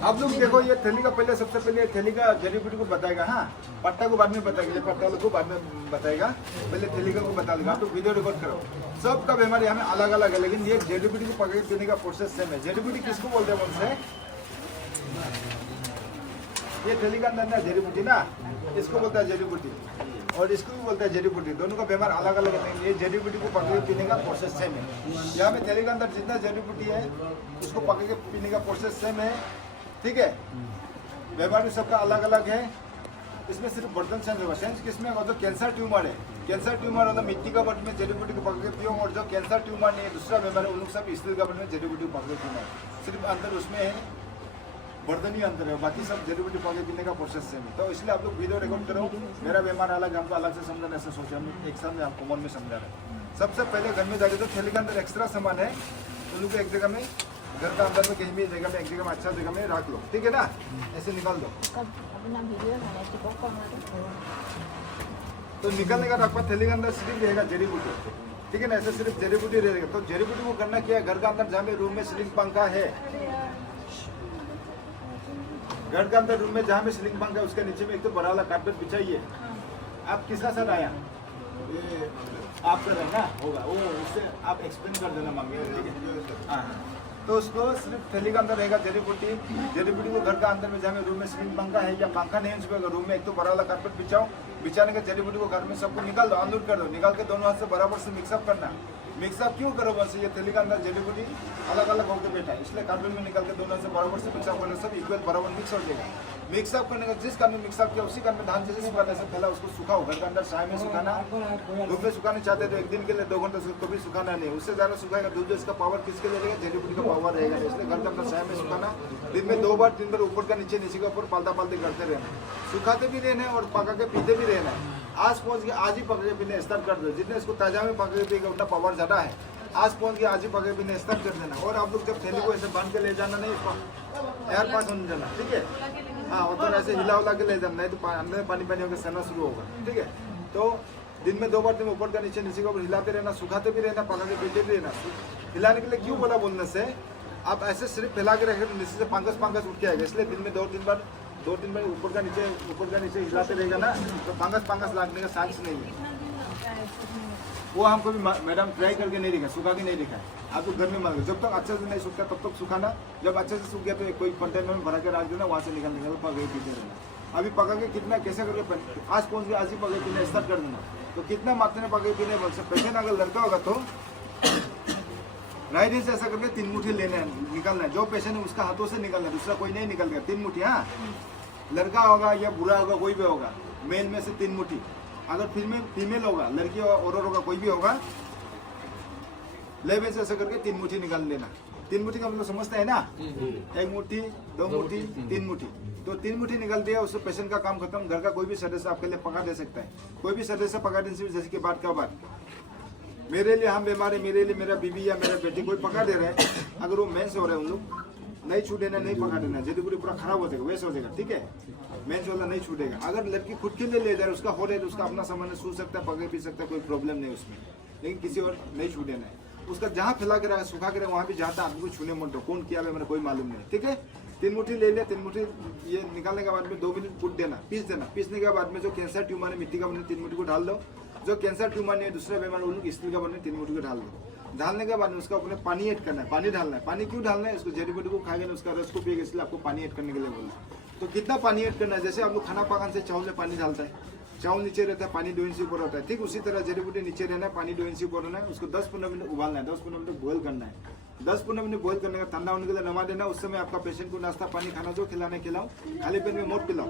आप लोग देखो ये थैली का पहले सबसे पहले थैली का जड़ी बूटी को बताएगा। हाँ, पट्टा को बाद में बताएगा, ये पट्टा को बाद में बताएगा, पहले थैली का को बता देगा। आप लोग वीडियो रिकॉर्ड करो। सबका बीमारी हमें अलग अलग है, लेकिन ये जड़ी बूटी को पकड़ पीने का प्रोसेस सेम है। जड़ी बूटी किसको बोलते हैं बोलते हैं? ये थैली का अंदर ना जड़ी बूटी ना, इसको बोलता है जड़ी बूटी, और इसको भी बोलता है जड़ी बूटी। दोनों का बीमार अलग अलग है। ये जड़ी बूटी को पकड़ पीने का प्रोसेस सेम है। यहाँ पे थैली के अंदर जितना जड़ी बूटी है उसको पकड़ के पीने का प्रोसेस सेम है, ठीक है। बीमार भी सबका अलग अलग है। इसमें सिर्फ बर्तन सेंस होगा। सेंस किसमें होगा? तो कैंसर ट्यूमर है, कैंसर ट्यूमर होता है मिट्टी का बर्तन में जड़ी बूटी को पकड़ के पियो। और जो कैंसर ट्यूमर नहीं है, दूसरा बीमार है, उन लोग सब स्टील का बर्तन में जड़ी बूटी को पकड़ के पीना है। सिर्फ अंदर उसमें है बर्तन ही अंदर है, बाकी सब जड़ी बूटी पकड़ पीने का प्रोसेस सेम है। तो इसलिए आप लोग वीडियो रिकॉर्ड करो। मेरा बीमार अलग, हमको अलग से समझना, ऐसा सोचा हम एक साथ में आप कॉमन में समझा रहे हैं। सबसे पहले घर में जाके तो थैली के अंदर एक्स्ट्रा सामान है, उन लोग को एक जगह में, घर का अंदर में कहीं भी जगह में, एक जगह में अच्छा जगह में रख लो, ठीक है ना। ऐसे निकाल दो। तो निकालने का रखा थैली के अंदर सिर्फ रहेगा जड़ी बूटी, ठीक है ना। ऐसे सिर्फ जड़ी बूटी रहेगा। तो जड़ी बूटी को करना क्या है? घर का अंदर जहाँ में रूम में सीलिंग पंखा है, घर के अंदर रूम में जहाँ में सीलिंग पंखा है, उसके नीचे में एक तो बड़ा वाला कारपेट बिछाइए। आप किसका साथ आया? ये आपका रहना होगा, वो उससे आप एक्सप्लेन कर देना मांगे, ठीक है। हाँ, तो उसको सिर्फ थैली के अंदर रहेगा जड़ी बूटी। जड़ी बूटी को घर का अंदर में जहाँ में रूम में सीलिंग पंखा है या पंखा नहीं है, रूम में एक तो बड़ा वाला कारपेट बिछाओ। बिछाने के जड़ी बूटी को घर में सबको निकाल दो, अनलोड कर दो। निकाल के दोनों हाथ से बराबर से मिक्सअप करना। मिक्सअप क्यों करो? बस ये थैली के अंदर जड़ी बूटी अलग अलग होकर बैठा है, इसलिए कारपेट में निकाल के दोनों से बराबर से मिक्सअप करना, सब इक्वल बराबर मिक्स हो जाएगा। मिक्सअप करने का जिस कारण में मिक्सअप किया उसी कारण में धान जैसे सुखाने से पहले उसको सुखाओ। घर के अंदर छाया में सुखाना, धूप में सुखाने चाहते तो एक दिन के लिए 2 घंटे से कभी सुखाना नहीं, उससे ज़्यादा सुखाएगा धूप। इसका पावर किसके लिए रहेगा? जड़ी बूटी का पावर रहेगा। इसलिए घर के अंदर छाया में सुखाना, दिन में 2 बार 3 बार ऊपर का नीचे, नीचे का ऊपर पालता पालते करते रहना। सुखाते भी रहना और पका के पीते भी रहना। आज पहुँच के आज ही पका के पीने स्टार्ट कर दो। जितने इसको ताजा में पका के पिएगा उतना पावर ज़्यादा है। आज पहुँच के आज ही पका के पीने स्टार्ट कर देना। और आप लोग जब थैली को ऐसे बांध के ले जाना नहीं, एयर पास होने जाना, ठीक है। हाँ, वो तो ऐसे हिला उला के ले जाना, नहीं तो अंदर पानी पानी होकर सना शुरू होगा, ठीक है। तो दिन में 2 बार तुम ऊपर का नीचे, नीचे का ऊपर हिलाते रहना, सुखाते भी रहना, पका के पीते भी रहना। हिलाने के लिए क्यों बोला? बोलने से आप ऐसे सिर्फ फैला के रखें तो नीचे से पंकज पंकज उठ के आएगा। इसलिए दिन में 2-3 बार ऊपर का नीचे हिलाते रहेगा ना, तो पंकज पंकज लागने का चांस नहीं है। वो हमको भी मैडम ट्राई करके नहीं दिखा, सुखा के नहीं दिखा। आप तो घर में मान लो, जब तक अच्छे से नहीं सूखता तब तक सुखाना। जब अच्छे से सूख गया तो कोई कंटेनर में भरा के रख देना, वहाँ से निकल पका के पीते रहना। अभी पका के कितना कैसे करके आज पहुँच गया, आज ही पका के पीना स्टार्ट कर देना। तो कितना मात्रा में पका के पीने बोल सकते। पेशेंट अगर लड़का होगा तो राइट से ऐसा करके 3 मुट्ठी लेना है, निकालना है। जो पेशेंट है उसका हाथों से निकालना है, दूसरा कोई नहीं निकल गया। 3 मुट्ठी। हाँ, लड़का होगा या बुरा होगा, कोई भी होगा, मेल में से 3 मुट्ठी। अगर फीमेल होगा, लड़की और होगा, कोई भी होगा, लेवे से ऐसा करके 3 मुट्ठी निकाल लेना। 3 मुट्ठी का मतलब समझते हैं ना? 1 मुट्ठी, 2 मुट्ठी, 3 मुट्ठी। तो 3 मुट्ठी निकल दिया, उससे पेशेंट का काम खत्म। घर का कोई भी सदस्य आपके लिए पका दे सकता है। कोई भी सदस्य पका दे, जैसे कि बात का बात, मेरे लिए हम बीमार है, मेरे लिए मेरा बीवी या मेरा बेटी कोई पका दे रहा है, अगर वो मेंस हो रहा है, उन लोग नहीं छू देना, नहीं पका देना, जल्दी पूरी पूरा खराब हो जाएगा, वेस्ट हो जाएगा, ठीक है। मेंस वाला नहीं छूटेगा। अगर लड़की खुद के लिए ले जा रहा है, उसका हो रहा है तो उसका अपना सामान छू सकता है, पका पी सकता है, कोई प्रॉब्लम नहीं उसमें। लेकिन किसी और नहीं छू देना है। उसका जहाँ फैला के रहा, सुखा के रहा, वहाँ भी जहाँ तक आदमी को छूने मत दो। कौन किया है मैंने कोई मालूम नहीं, ठीक है। 3 मुट्ठी ले लिया। 3 मुट्ठी ये निकालने के बाद में 2 मिनट कूट देना, पीस देना। पीसने के बाद में जो कैंसर ट्यूमर है, मिट्टी का बने 3 मुट्ठी को डाल दो। जो कैंसर ट्यूमर नहीं है, दूसरा बीमार, उन लोग स्टील का बने 3 मुट्ठी को डाल दो। डालने के बाद में उसका अपने पानी ऐड करना है, पानी डालना है। पानी क्यों डालना है? उसको जड़ी बूटी को खाएंगे ना, उसका रस को पिएगा, इसलिए आपको पानी ऐड करने के लिए बोला। तो कितना पानी ऐड करना है? जैसे आप लोग खाना पकाने से चावल में पानी डालता है, चावल नीचे रहता है, पानी 2 इंच ऊपर होता है, ठीक उसी तरह जड़ी बूटी नीचे रहना है, पानी 2 इंच ऊपर होना है। उसको 10-15 मिनट उबालना है, 10-15 मिनट बॉयल करना है। 10-15 मिनट बॉयल करने का ठंडा होने के लिए नमा देना। उस समय आपका पेशेंट को नाश्ता पानी खाना जो खिलाने खिलाओ, खाली पेट में मत पिलाओ।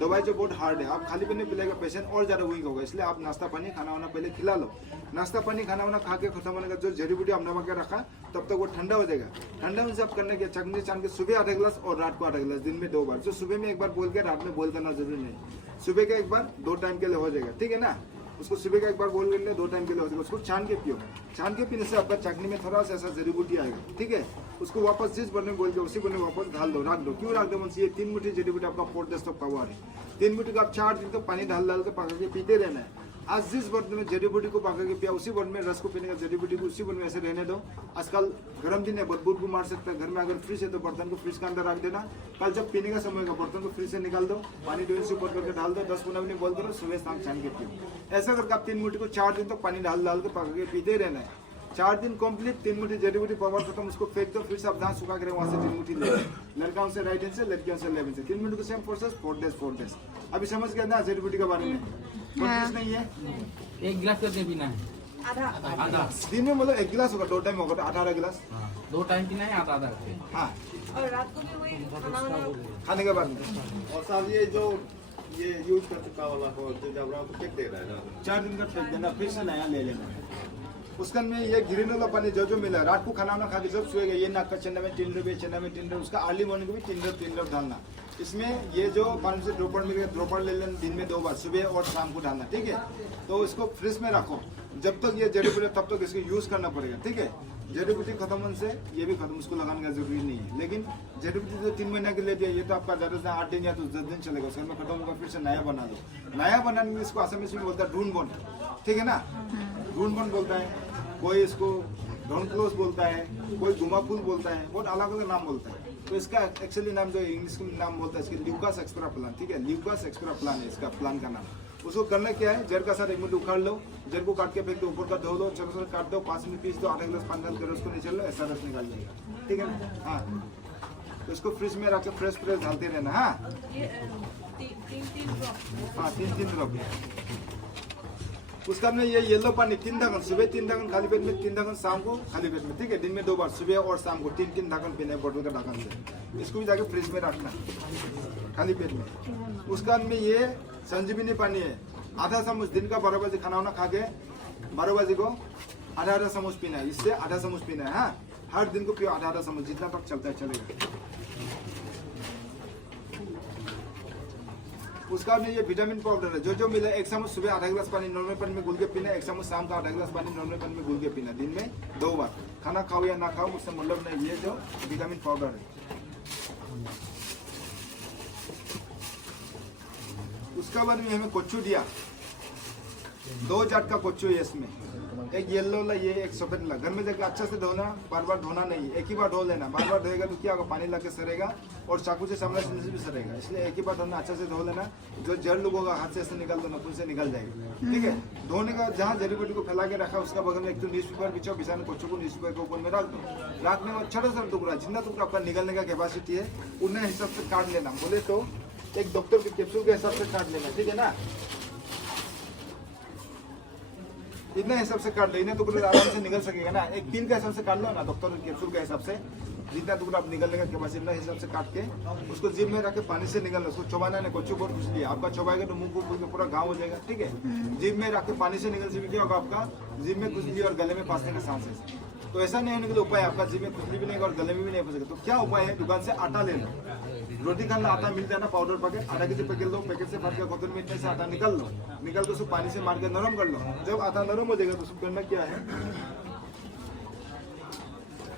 दवाई जो बहुत हार्ड है, आप खाली पेट में पिलाएगा पेशेंट और ज़्यादा वीक होगा। इसलिए आप नाश्ता पानी खाना वाना पहले खिला लो। नाश्ता पानी खाना वाना खा के खत्म होने का जो जड़ी बूटी आप नमक के रखा, तब तक वो ठंडा हो जाएगा। ठंडा में से आप करने के चटनी छान के सुबह आधा गिलास और रात को आधा गिलास, दिन में 2 बार। जो सुबह में 1 बार बोल के रात में बोल करना जरूरी नहीं। सुबह का 1 बार 2 टाइम के लिए हो जाएगा, ठीक है ना। उसको सुबह का 1 बार बोल कर 2 टाइम के लिए हो जाएगा। उसको छान के पियो। छान के पीने से आपका चटनी में थोड़ा सा ऐसा जड़ी बूटी आएगा, ठीक है। उसको वापस जिस बर्तन में बोल के उसी बर्तन में वापस डाल दो, रख दो। क्यों रख दो? ये 3 मुट्ठी जड़ी बूटी आपका 4 days तक पावर है। 3 मुट्ठी का आप 4 दिन तक पानी डाल के पका के पीते रहना है। आज जिस बर्तन में जड़ी बूटी को पका के पिया उसी बर्तन में रस को पीने का, जड़ी बूटी को उसी बर्तन में ऐसे रहने दो। आजकल गर्म दिन है, बदबू को मार सकता है। घर में अगर फ्रिज है तो बर्तन को फ्रिज के अंदर रख देना। कल जब पीने का समय होगा बर्तन को फ्रिज से निकाल दो, पानी 2 इंच ऊपर करके डाल दो, 10-15 मिनट बॉईल करो, सुबह शाम छान के पियो। ऐसा करके आप 3 मुट्ठी को 4 दिन तक पानी डाल के पका के पीते रहना है। 4 दिन कंप्लीट, 3 मुट्ठी जड़ी बूटी पावर खत्म, उसको फेंक दो। फिर से आप जहाँ सुखा के वहाँ से 3 मुट्ठी ले, लड़काओं से राइट हैंड से, लड़कियों से लेफ्ट से। 3 मिनट का सेम प्रोसेस, 4 डेज। अभी समझ गया ना जड़ी बूटी के बारे में? कुछ नहीं है। 1 गिलास करके पीना है, आधा दिन में मतलब 1 गिलास होगा, 2 टाइम होगा, 18 गिलास। 2 टाइम पीना है, आधा करके। हाँ, और रात को भी वही खाना खाने के बाद में। और साहब ये जो ये यूज कर चुका वाला को जो जब रात को फेंक दे रहा है ना, 4 दिन का फेंक देना, फिर से नया ले लेना। उसका में ये ग्रीन वाला पानी जो मिला, रात को खाना खा के जब सोएगा, ये नाक का चन्ना में 3 रुपये, चन्ना में 3 रुपये, उसका अर्ली मॉर्निंग को भी 3 रुपये डालना। इसमें ये जो पानी से ड्रॉपर मिलेगा, ड्रॉपर ले लेना दिन में 2 बार, सुबह और शाम को डालना, ठीक है। तो इसको फ्रिज में रखो, जब तक ये जड़ी बूटी तब तक इसको यूज करना पड़ेगा, ठीक है। जड़ी बूटी खत्म होने से ये भी खत्म, उसको लगाने का जरूरी नहीं है। लेकिन जड़ी बूटी जो 3 महीने के लिए दिया, ये तो आपका ज़्यादा से 8 दिन या तो 10 दिन चलेगा, उसके में खत्म होगा, फिर से नया बना दो। नया बनाने में इसको आसामी में बोलता है ढूंढ बन, ठीक है ना। ढूंढ बन बोलता है, कोई इसको ढोंड क्लोज बोलता है, कोई गुमा फूल बोलता है, बहुत अलग अलग नाम बोलता है। तो इसका एक्चुअली नाम जो इंग्लिश में नाम बोलता है इसके ल्यूकास एक्सपेरा प्लान, ठीक है। ल्यूकास एक्सपेरा प्लान है इसका प्लान का नाम। उसको करना क्या है, जड़ का साथ 1 मिनट उखाड़ लो, जड़ को काट के फेंक दो, ऊपर का धो लो, छोटा छोटा काट दो, 5 मिनट पीस दो, आधा गिलास पानी डाल कर उसको निचल लो, ऐसा रस निकाल जाएगा, ठीक है ना। हाँ, तो इसको फ्रिज में रख के फ्रेश डालते रहना। हाँ, ये 3 ड्रॉप। हाँ, 3 ड्रॉप। उसका में ये येलो पानी 3 ढक्कन, सुबह 3 ढक्कन खाली पेट में, 3 ढक्कन शाम को खाली पेट में, ठीक है। दिन में 2 बार, सुबह और शाम को 3 ढक्कन पीना है बोतल का ढक्कन से। इसको भी जाके फ्रिज में रखना खाली पेट में। उसका में ये संजीवनी पानी है, आधा चम्मच दिन का 12 बजे खाना वाना खा के 12 बजे को आधा चम्मच पीना है। इससे आधा चम्मच पीना है। हाँ, हर दिन को पियो आधा चम्मच, जितना तक चलता है चलेगा। उसका में ये विटामिन पाउडर है, जो मिला 1 चम्मच सुबह, आधा गिलास पानी नॉर्मल पानी में घुल के पीना, 1 चम्मच शाम का, आधा गिलास पानी नॉर्मल पानी में घुल के पीना, दिन में 2 बार। खाना खाओ या ना खाओ मुझसे मतलब नहीं, ये जो विटामिन पाउडर है। उसका बाद में हमें कोच्चू दिया, 2 जात का कोच्चू है इसमें, एक येलो वाला, ये एक सफेद वाला। घर में जाकर अच्छा से धोना, बार बार धोना नहीं, एक ही बार धो लेना। बार बार धोएगा तो क्या होगा, पानी लग के सरेगा और चाकू से सामने से नीचे भी सरेगा, इसलिए एक ही बार धोना, अच्छा से धो लेना। जो जड़ लोग होगा हाथ से ऐसे निकाल दो, नपुन से निकल जाएगा, ठीक है। धोने का जहाँ जड़ी बूटी को फैला के रखा, उसका बगल में एक तो न्यूज़पेपर बिछाओ, बिछाने कोच्चू को न्यूज़पेपर के ऊपर में रख दो। रखने में छोटा सा टुकड़ा, जितना टुकड़ा आपका निकलने का कैपेसिटी है उतना हिसाब से काट लेना। बोले तो एक डॉक्टर के कैप्सूल के हिसाब से काट लेना, ठीक है ना। इतना हिसाब से काट लेना, टुकड़ा आराम से निकल सकेगा ना। एक पिल का हिसाब से काट लो ना, डॉक्टर के कैप्सूल के हिसाब से, जितना टुकड़ा आप निकलने का कैपेसिटी इतना हिसाब से काट के उसको जिम में रख के पानी से निकलना। उसको चबाना नहीं, कोच्चू बहुत कुछ लिया, आपका चबाएगा तो मुंह को पूरा घाव हो जाएगा, ठीक है। जिम में रख के पानी से निकल से भी क्या होगा, आपका जिम में कुछ लिया और गले में फांसने का सांस है। तो ऐसा नहीं होने के लिए उपाय, आपका जिम में खुजली भी नहीं और गले में भी नहीं फंसेगा। तो क्या उपाय है, दुकान से आटा लेना, रोटी खाना आटा मिलता है ना, पाउडर पैकेट, आधा केजी पैकेट लो, पैकेट से फाट के बोतल में इतने से आटा निकाल लो, निकाल के उसको पानी से मार के नरम कर लो। जब आटा नरम हो जाएगा तो उसको करना क्या है,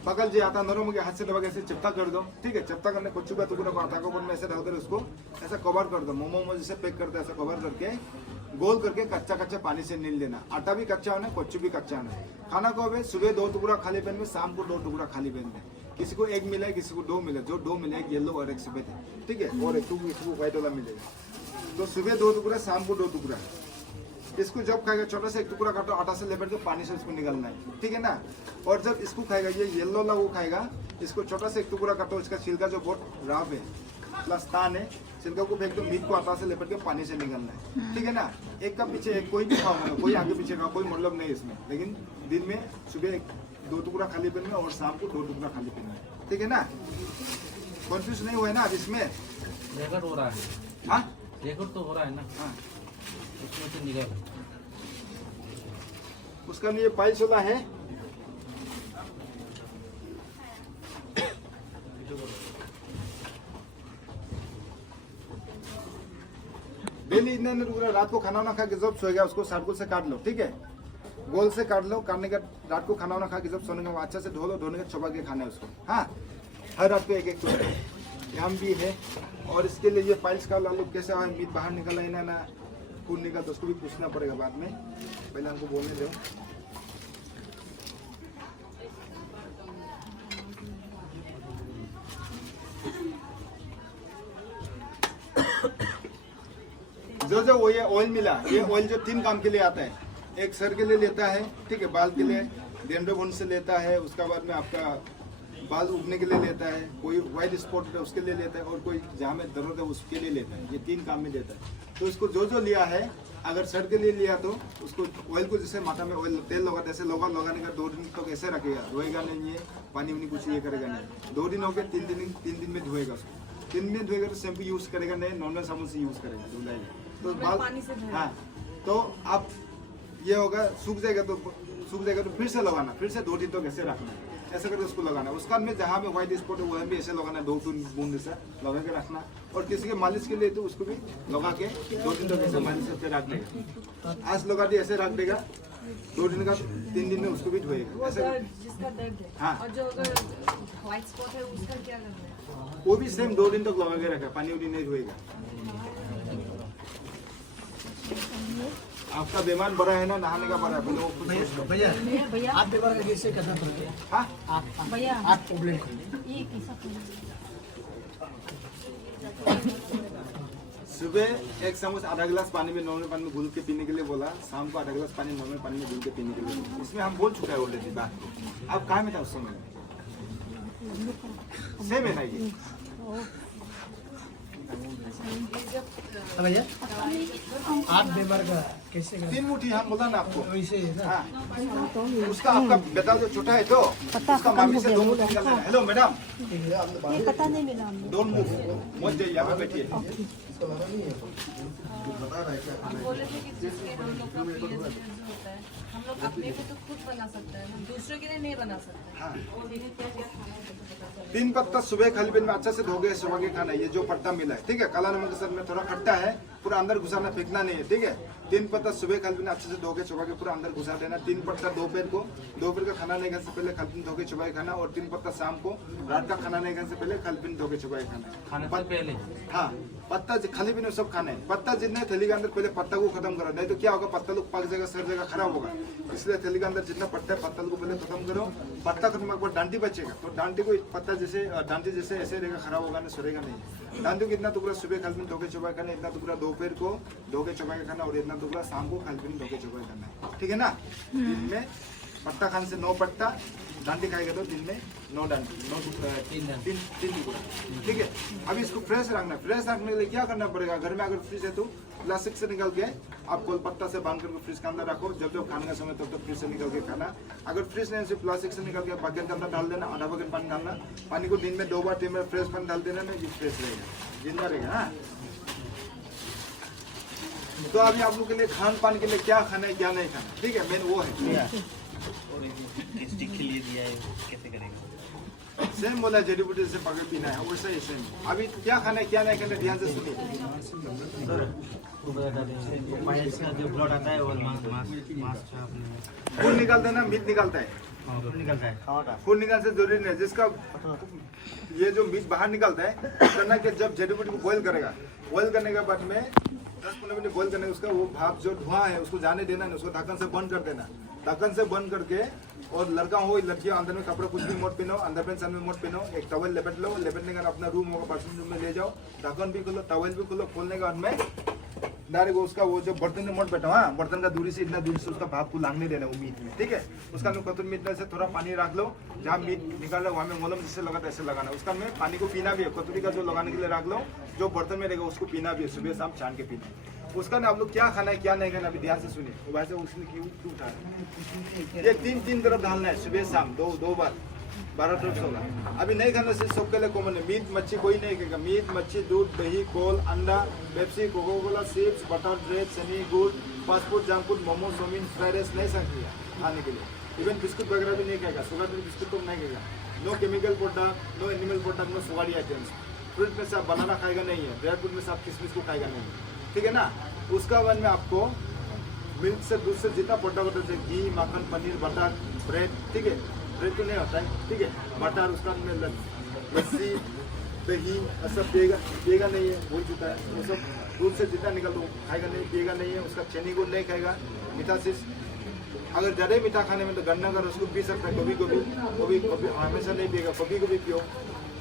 पकड़ जी, आटा नरम हो गया, हाथ से दबा के ऐसे चिपटा कर दो, ठीक है। चिपटा करने कुछ का टुकड़ा को आटा को ऊपर में ऐसे डालकर उसको ऐसा कवर कर दो, मोमो जैसे पैक करते हैं, ऐसा कवर करके गोल करके कच्चा पानी से नील देना। आटा भी कच्चा होना है, कोच्चू भी कच्चा होना है। खाना को भी सुबह 2 टुकड़ा खाली पेट में, शाम को 2 टुकड़ा खाली पेट में। किसी को 1 मिला है, किसी को 2 मिला, जो 2 मिला है, येलो और एक सफेद है, ठीक है। और एक इसको व्हाइट वाला मिलेगा। तो सुबह 2 टुकड़ा, शाम को 2 टुकड़ा। इसको जब खाएगा, छोटा सा 1 टुकड़ा काटो, आटा से लेपेट के पानी से उसको निकालना है, ठीक है ना। और जब इसको खाएगा, ये येलो वाला वो खाएगा, इसको छोटा सा 1 टुकड़ा काटो, इसका छिलका जो बहुत रफ है प्लस तान है, छिलका को फेंक दो, मीट को आटा से लेपेट के पानी से निकालना है, ठीक है ना। एक का पीछे एक, कोई भी खाओ, कोई आगे पीछे खाओ, कोई मतलब नहीं इसमें। लेकिन दिन में सुबह 2 टुकड़ा खाली पेट में और शाम को 2 टुकड़ा खाली पेट में, ठीक है ना। कन्फ्यूज नहीं हुआ है ना अब इसमें, रेकॉर्ड हो रहा है। हाँ, रेकॉर्ड तो हो रहा है ना। हाँ, उसमें से निकाल। उसका लिए पाइल्स वाला है, डेली इतने टुकड़ा। रात को खाना ना खा के जब सोएगा उसको सर्कुल से काट लो, ठीक है। गोल से काट लो, काटने का रात को खाना ना खा के जब सोने का अच्छा से धो लो, धोने का चबा के खाना है उसको। हाँ, हर रात को 1-1 टुकड़ा यहाँ भी है। और इसके लिए ये पाइल्स का लालू कैसा है, मीट बाहर निकला है ना, खून निकल तो उसको भी पूछना पड़ेगा बाद में, पहले हमको बोलने दो। जो वो ये ऑयल मिला, ये ऑयल जो 3 काम के लिए आता है। एक सर के लिए लेता है, ठीक है, बाल के लिए डेंड्रोबोन से लेता है, उसका बाद में आपका बाल उगने के लिए लेता है, कोई वाइट स्पॉट है उसके लिए लेता है, और कोई जहाँ में दर्द है उसके लिए लेता है। ये 3 काम में लेता है। तो इसको जो लिया है, अगर सर के लिए लिया तो उसको ऑयल को जैसे माथा में ऑयल तेल लगाते ऐसे लगाने का 2 दिन तक ऐसे रखेगा, धोएगा नहीं, ये पानी वानी कुछ ये करेगा नहीं। 2 दिन हो गए, 3 दिन में धोएगा उसको। 3 दिन में धोएगा तो शैम्पू यूज करेगा नहीं, नॉर्मल साबुन से यूज करेगा, धुलाएगा तो बाल। हाँ, तो आप ये होगा, सूख जाएगा तो फिर से लगाना, फिर से 2 दिन तक ऐसे रखना, ऐसे करके उसको लगाना। उसका में जहाँ में व्हाइट स्पॉट है वहाँ भी ऐसे लगाना, 2-3 बूंद ऐसा लगा के रखना। और किसी के मालिश के लिए तो उसको भी लगा के 2 दिन तक ऐसे मालिश करके रख देगा। आज लगा दिया ऐसे रख देगा, 2 दिन का 3 दिन में उसको भी धोएगा ऐसे। जिसका दर्द है। हाँ। और जो अगर व्हाइट स्पॉट है उसका क्या करना है? वो भी सेम 2 दिन तक लगा के रखा, पानी उनी नहीं धोएगा। आपका बीमार बड़ा है ना, नहाने का बड़ा है, पहले वो खुद सोच लो। भैया आप बीमार का कैसे कैसा प्रॉब्लम? हाँ, आप भैया आप प्रॉब्लम ये कैसा प्रॉब्लम? सुबह 1 चम्मच आधा गिलास पानी में, नॉर्मल पानी में घुल के पीने के लिए बोला, शाम को आधा गिलास पानी नॉर्मल पानी में घुल के पीने के लिए बोला। इसमें हम बोल चुका है ऑलरेडी बात। अब कहाँ में था उस समय? सेम है ना ये? भैया आप बीमार का कैसे करें? 3 मुट्ठी हम बोला ना आपको। वैसे है ना। हाँ। उसका आपका बेटा जो छोटा है तो उसका मामी से 2 मुट्ठी निकाल देना। हेलो मैडम, ये पता नहीं मिला हमने। 2 मुट्ठी मत जाइए, यहाँ पे बैठिए। हम बोले थे कि जिसके हम लोग का पीरियड होता है, हम लोग अपने को तो खुद बना सकते हैं, हम दूसरे के लिए नहीं बना सकते। हाँ। और लेकिन क्या क्या खाना है? 3 पत्ता सुबह खाली पेट में अच्छा से धोके सुबह के खाना है। ये जो पत्ता मिला है, ठीक है, काला नमक के साथ में थोड़ा खट्टा है, पूरा अंदर घुसाना, फेंकना नहीं है, ठीक है। 3 पत्ता सुबह खाली पेट में अच्छे से धोके चबा के पूरा अंदर घुसा देना। 3 पत्ता दोपहर का खाना नहीं खाने से पहले खाली पेट धोके चबा के खाना, और 3 पत्ता शाम को रात का खाना नहीं खाने से पहले खाली पेट धोके चबा के खाना। खाने से पहले? हाँ, पत्ता खाली पेट में सब खाना है। पत्ता जितना थैली के अंदर पहले पत्ता को खत्म करो, नहीं तो क्या होगा, पत्ता लोग पक जाएगा, सर जाएगा, खराब होगा। इसलिए थैली के अंदर जितना पत्ता है पत्ता को पहले खत्म करो। पत्ता खत्म होने के बाद डांटी बचेगा, तो डांटी को पत्ता जैसे डांटी जैसे ऐसे रहेगा, खराब होगा नहीं, सड़ेगा नहीं। डांटी को इतना टुकड़ा सुबह खाली पेट धोके चबा खाना, इतना टुकड़ा दोपहर को धोके चबा के खाना, और इतना टुकड़ा शाम को खाली पेट धोके चबा खाना है, ठीक है ना। दिन में पत्ता खाने से 9 पत्ता, डांटी खाएगा तो दिन में 9 डांटी, 9 टुकड़ा, 3 टुकड़ा, ठीक है। अभी इसको फ्रेश रखना है। फ्रेश रखने के लिए क्या करना पड़ेगा, घर में अगर फ्रिज है तो प्लास्टिक से निकल के आप कोलपत्ता से बांध करके फ्रिज के अंदर रखो। जब खाने का समय तब फ्रिज से निकल के खाना। अगर फ्रिज नहीं, सिर्फ प्लास्टिक से निकल के बकेट के अंदर डाल देना, आधा बकेट पानी डालना। पानी को दिन में 2 बार 3 बार फ्रेश पानी डाल देना, नहीं ये फ्रेश रहेगा, जिंदा रहेगा। हाँ, तो अभी आप लोग के लिए खान पान के लिए क्या खाना है क्या नहीं खाना, ठीक है, मेन वो है। स्टिक के लिए दिया है, कैसे करेगा? सेम बोला, जड़ी बूटी से पकड़ पीना है, वैसा ही सेम। अभी क्या खाना है क्या नहीं खाना, ध्यान से सुनिए। माइल्स का जो ब्लड आता है वो मांस खून निकालता है ना, मीट निकालता है, निकलता है, खावा खून निकालने से जरूरी नहीं। जिसका ये जो मीट बाहर निकलता है, करना कि जब जड़ी बूटी को बॉईल करेगा, बॉईल करने के बाद में 10-15 मिनट बॉईल करने, उसका वो भाप जो धुआं है उसको जाने देना नहीं, उसको ढक्कन से बंद कर देना। ढक्कन से बंद करके, और लड़का हो लड़कियां अंदर में कपड़ा कुछ भी मत पहनो, अंदर में सन में मत पहनो, एक टॉवल लेपेट लो, लेपेटने का अपना रूम होगा, पर्सनल रूम में ले जाओ, ढक्कन भी खोलो, टॉवल भी खोलो। खोलने के बाद में डायरेक्ट उसका वो जो बर्तन में मत बैठो। हाँ, बर्तन का दूरी से, इतना दूरी से उसका भाप को लागने देना वो मीट में, ठीक है। उसका में कतूर मीट में से थोड़ा पानी रख लो, जहाँ मीट निकाल लो वहाँ में मलम जैसे लगाता है ऐसे लगाना। उसका में पानी को पीना भी है, कतूरी का जो लगाने के लिए रख लो, जो बर्तन में रहेगा उसको पीना भी है, सुबह शाम छान के पीना है। उसका ना आप लोग क्या खाना है क्या नहीं खाना, अभी ध्यान से सुनिए। तो वैसे उसने क्यों उठा है, ये 3 तरफ डालना है, सुबह शाम 2 बार, 12 तरफ से होगा। अभी नहीं खाने से सबके लिए कॉमन है। मीट मच्छी कोई नहीं खाएगा, मीट मच्छी, दूध, दही, कोल, अंडा, Pepsi, Coca Cola, chips, butter, bread, चनी, गुड़, fast food, junk food, momo, chowmein, fried rice नहीं खाएगा खाने के लिए। इवन बिस्कुट वगैरह भी नहीं खाएगा, शुगर फ्री बिस्कुट तो नहीं खाएगा। No chemical product, no animal product, no sugary items. Fruit में से आप बनाना खाएगा नहीं है, ड्राई फ्रूट में से आप किशमिश को खाएगा नहीं है, ठीक है ना। उसका बाद में आपको मिल्क से, दूध से जितना प्रोडक्ट होता है, घी, माखन, पनीर, बटर, ब्रेड, ठीक है, ब्रेड तो नहीं होता है, ठीक है, बटर, उसका में लस्सी, दही सब पिएगा नहीं है, भूल चुका है। वो सब दूध से जितना निकल दो खाएगा नहीं, पिएगा नहीं है। उसका चीनी गुड़ नहीं खाएगा, मीठा चीज। अगर ज़्यादा मीठा खाने में तो गन्ना का रस को पी सकता है कभी कभी, हमेशा नहीं पिएगा, कभी कभी पियो।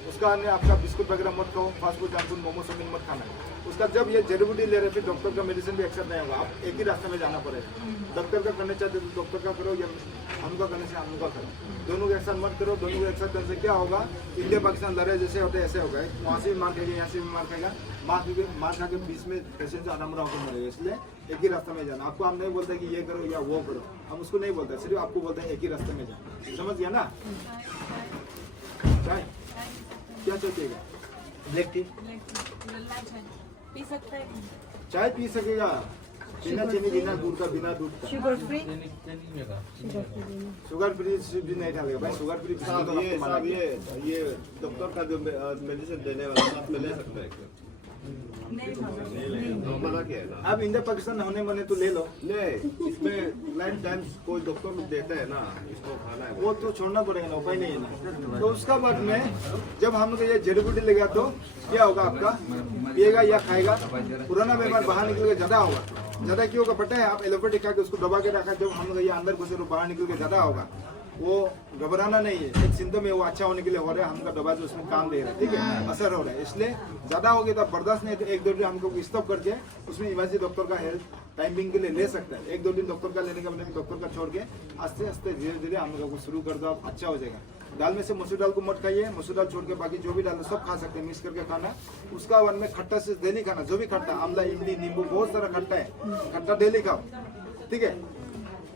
उसका अन्य आपका बिस्कुट वगैरह मत खाओ, fast food, junk food, momo chowmein मत खाना। उसका जब ये जड़ी बूटी ले रहे फिर डॉक्टर का मेडिसिन भी एक्सेप्ट नहीं होगा, आप एक ही रास्ते में जाना पड़ेगा। डॉक्टर का करना चाहते तो डॉक्टर का करो, या हमका करने से हमका करो, दोनों को एक साथ मत करो। दोनों को एक साथ करने से क्या होगा, इंडिया पाकिस्तान लड़ाई जैसे होते ऐसे होगा, वहाँ से भी मार खाएगा, यहाँ से भी मार खाएगा, मार खा के बीच में पेशेंट से आराम होकर मरेगा। इसलिए एक ही रास्ते में जाना। आपको हम नहीं बोलते कि ये करो या वो करो, हम उसको नहीं बोलते, सिर्फ आपको बोलते हैं एक ही रास्ते में जाना। समझ गया ना? चाय क्या चाहिएगा? ब्लैक टी, पी सकता है। चाय पी सकेगा, बिना चीनी, बिना गुड़ का, बिना दूध का। चीनी में का शुगर फ्री भी नहीं डालेगा भाई, शुगर फ्री साहब ये डॉक्टर का जो मेडिसिन देने वाला साथ में ले सकते हैं क्या? मना किया है ना। अब इंडिया पाकिस्तान होने मने तो ले लो। ले, इसमें लाइफ टाइम कोई डॉक्टर लोग देते हैं ना, इसको खाना है। वो तो छोड़ना पड़ेगा ना, उपाय नहीं है ना। तो उसका बाद में जब हम लोग ये जड़ी बूटी लेगा तो क्या होगा, आपका पिएगा या खाएगा, पुराना बीमार बाहर निकल के ज्यादा होगा। ज्यादा क्यों होगा पता है? आप एलोपैथिक खा के उसको दबा के रखा, जब हम लोग ये अंदर घुसे तो बाहर निकल के ज्यादा होगा। वो घबराना नहीं है, एक सिम्टम है, वो अच्छा होने के लिए हो रहा है, हमका दवा जो उसमें काम दे रहा है, ठीक है, असर हो रहा है। इसलिए ज्यादा हो गया तो बर्दाश्त नहीं, तो एक दो दिन हमको स्टॉप करके उसमें इमरजेंसी डॉक्टर का हेल्थ टाइमिंग के लिए ले सकता है। एक दो दिन डॉक्टर का लेने का मतलब डॉक्टर का छोड़ के आस्ते आस्ते धीरे धीरे हम लोगों को शुरू कर दो, आप अच्छा हो जाएगा। दाल में से मसूर दाल को मत खाइए, मसूर दाल छोड़ के बाकी जो भी डालो सब खा सकते हैं, मिक्स करके खाना। उसका वन में खट्टा से डेली खाना, जो भी खट्टा, आंवला, इमली, नींबू, बहुत सारा खट्टा है, खट्टा डेली खाओ, ठीक है।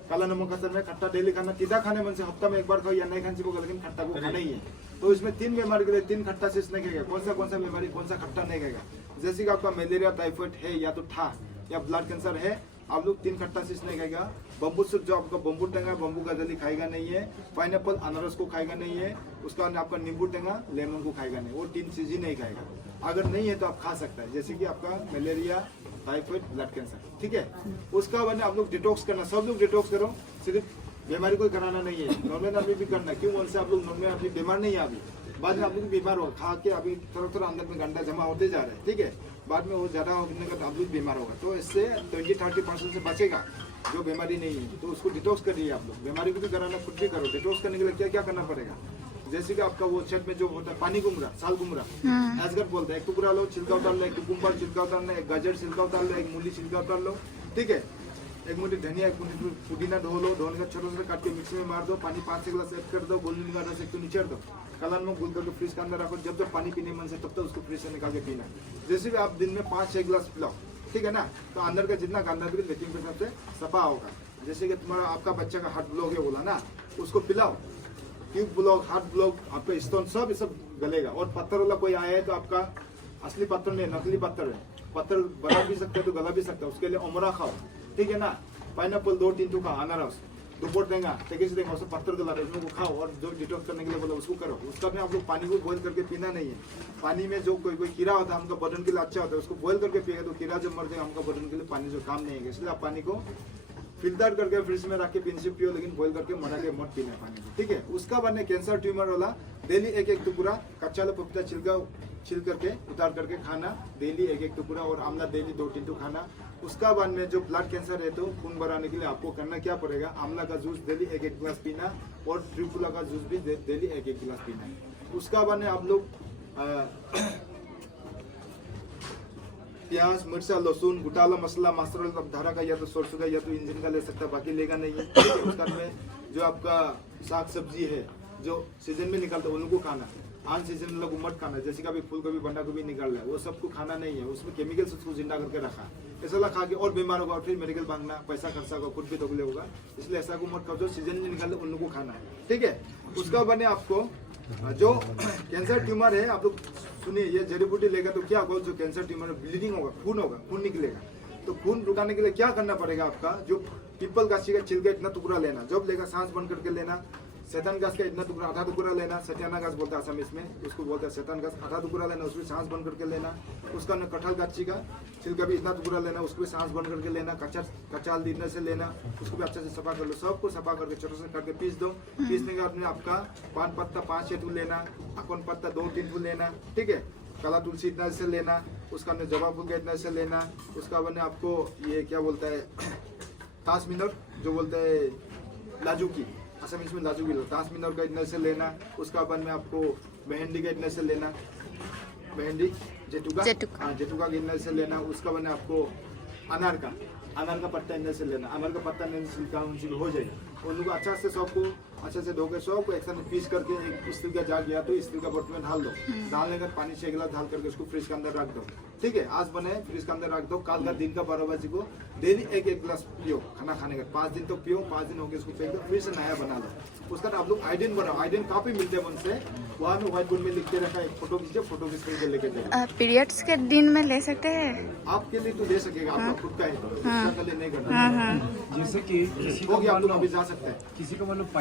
काला नमक असर में खट्टा डेली खाना। तीता खाने मन से हफ्ता में एक बार खाओ या नहीं खाने से, लेकिन खट्टा को खाना ही है। तो इसमें 3 बीमारी के लिए 3 खट्टा चीज नहीं खाएगा। कौन सा बीमारी, कौन सा खट्टा नहीं खाएगा? जैसे कि आपका मलेरिया, टाइफाइड है, या तो था, या ब्लड कैंसर है, आप लोग 3 खट्टा चीज नहीं खाएगा। बम्बू सूप, जो आपका बम्बू टेंगा, बम्बू का जली खाएगा नहीं है। पाइनएप्पल, अनारस को खाएगा नहीं है। उसका आपका नींबू टेंगा, लेमन को खाएगा नहीं। वो 3 चीज ही नहीं खाएगा। अगर नहीं है तो आप खा सकता है, जैसे कि आपका मलेरिया, टाइफाइड, ब्लड कैंसर, ठीक है। उसका बाद आप लोग डिटॉक्स करना, सब लोग डिटॉक्स करो, सिर्फ बीमारी को कराना नहीं है, नॉर्मल आदमी भी करना। क्यों? उनसे आप लोग नॉर्मल आदमी बीमार नहीं है अभी, बाद में आप लोग बीमार हो, खा के अभी थोड़ा अंदर में गंदा जमा होते जा रहे हैं, ठीक है। बाद में वो ज्यादा होने का तो आप लोग बीमार होगा। तो इससे 20-30% से बचेगा जो बीमारी नहीं है। तो उसको डिटॉक्स करिए आप लोग। बीमारी को भी कराना, खुद भी करो। डिटॉक्स करने के लिए क्या क्या करना पड़ेगा? जैसे कि आपका वो छत में जो होता है पानी कुमरा, साल कुमरा, एसगट बोलते हैं, एक टुकड़ा लो, छिलका उतार लो, एक कुकुम्बर छिलका उतार लो, एक गाजर छिलका उतार लो, एक मूली छिलका उतार लो, ठीक है। एक मुट्ठी धनिया, एक मुट्ठी पुदीना धो लो, धोने का छोटे काट के मिक्सी में मार दो, पानी 5 गिलास ऐड कर दो, गोली का रस एक तो निचोड़ दो, कलर में गुल करके फ्रिज के अंदर रखो। जब तक पानी पीने मन से तब तक उसको फ्रिज से निकाल के पीना। जैसे भी आप दिन में 5-6 गिलास पिलाओ, ठीक है ना, तो अंदर का जितना गंदा भी लेकिन पेशाब से सफा होगा। जैसे कि तुम्हारा आपका बच्चा का हार्ट ब्लॉक है बोला ना, उसको पिलाओ, ट्यूब ब्लॉक, हार्ट ब्लॉक, आपका स्टोन सब गलेगा। और पत्थर वाला कोई आया है तो आपका असली पत्थर नहीं, नकली पत्थर है, पत्थर बना भी सकते है तो गला भी सकता है, उसके लिए उमरा खाओ, ठीक है ना। पाइनएप्पल 2-3 टुकड़ा, अनारस, दुपोट देंगा, टेके से देंगा, उसको पत्थर गला रहे उसको खाओ। और जो डिटॉक्स करने के लिए बोला उसको करो। उसका भी आप लोग पानी को बॉइल करके पीना नहीं है। पानी में जो कोई कीड़ा होता है हमका बदन के लिए अच्छा होता है, उसको बॉइल करके पिएगा तो कीड़ा जब मर जाएगा, हमका बदन के लिए पानी जो काम नहीं है। इसलिए आप पानी को फिल्टर करके फ्रिज में रख के पीने से पियो, लेकिन बॉइल करके मरा के मत पीना पानी को, ठीक है। उसका बाद में कैंसर ट्यूमर वाला डेली एक टुकड़ा कच्चा पपीता छिल करके उतार करके खाना, डेली एक टुकड़ा। और आंवला डेली 2-3 टुकड़ा खाना। उसका बाद में जो ब्लड कैंसर है तो खून बढ़ाने के लिए आपको करना क्या पड़ेगा, आंवला का जूस डेली 1 गिलास पीना, और त्रिफला का जूस भी डेली 1 गिलास पीना है। उसका बाद में आप लोग प्याज, मिर्चा, लहसुन, गुटाला मसाला, मसाला धारा का या तो सरसों का या तो इंजन का ले सकता है, बाकी लेगा नहीं है, ठीक है। उसका में जो आपका साग सब्जी है जो सीजन में निकलता है उनको खाना, आन सीजन लोग मत खाना। जैसे कि अभी फूल गोभी, बंदा गोभी निकल रहा है, वो सबको खाना नहीं है, उसमें केमिकल उसको जिंदा करके रखा। ऐसा खा के और बीमार होगा, और फिर मेडिकल भागना, पैसा खर्चा होगा, खुद भी तगले होगा। इसलिए ऐसा को मत खाओ, जो सीजन में निकल उन लोगों को खाना है, ठीक है। उसका बने आपको जो कैंसर ट्यूमर है, आप लोग सुनिए, ये जड़ी बूटी लेगा तो क्या होगा, जो कैंसर ट्यूमर है ब्लीडिंग होगा, खून निकलेगा। तो खून रुकाने के लिए क्या करना पड़ेगा, आपका जो पीपल गाछी का छिलका इतना टुकड़ा लेना, जब लेगा सांस बंद करके लेना। शैतान घास का इतना टुकड़ा, आधा टुकड़ा लेना, सटियाना घास बोलता है आसामीज में, उसको बोलता है शैतान घास, आधा टुकड़ा लेना, उसमें सांस बंद करके लेना। उसका न कटहल गाछी का छिलका भी इतना टुकड़ा लेना, उसको भी सांस बंद करके लेना। कच्चा दीने से लेना, उसको भी अच्छे से सफा कर लो, सबको सफा करके छोटे से करके पीस दो। पीसने के बाद में आपका पान पत्ता 5-6 लेना, अकन पत्ता 2-3 लेना, ठीक है। काला तुलसी इतना से लेना, उसका हमने जवा फूल का इतना से लेना, उसका मैंने आपको ये क्या बोलता है ताश मिनर जो बोलते हैं लाजुकी, असमीज में लाजुकी, ताश मिनर का इतना से लेना, उसका अपन में आपको मेहंदी का इतना से लेना, मेहंदी जेटुका, हाँ जेटुका का इतना से लेना, उसका मैंने आपको अनार का पत्ता इतना से लेना, अनार का पत्ता नहीं छिलका हो जाएगा, उनको अच्छा से सबको अच्छे से धो के सबको एक साथ पीस करके एक स्टील का जार गया तो स्टील का बर्तन में ढाल दो, डालने का पानी 6 गिलास ढाल करके उसको फ्रिज के अंदर रख दो, ठीक है। आज बने फ्रिज के अंदर रख दो, कल का दिन का 12 बजे को डेली एक गिलास पियो, खाना खाने का 5 दिन तो पियो, 5 दिन होकर इसको फेंक दो, फिर से नया बना लो। उसका आप लोग आइडेंट बनाओ, आइडेंट काफी मिलते हैं उनसे, वहाँ में व्हाइट बोर्ड में लिख के रखा है, फोटो खींचे, फोटो खींच के लेके जाओ। पीरियड्स के दिन में ले सकते हैं? आपके लिए तो दे सकेगा, आपका खुद का है तो दूसरा के लिए नहीं करना। जैसे कि किसी हो गया, आप लोग अभी जा सकते हैं। किसी को मतलब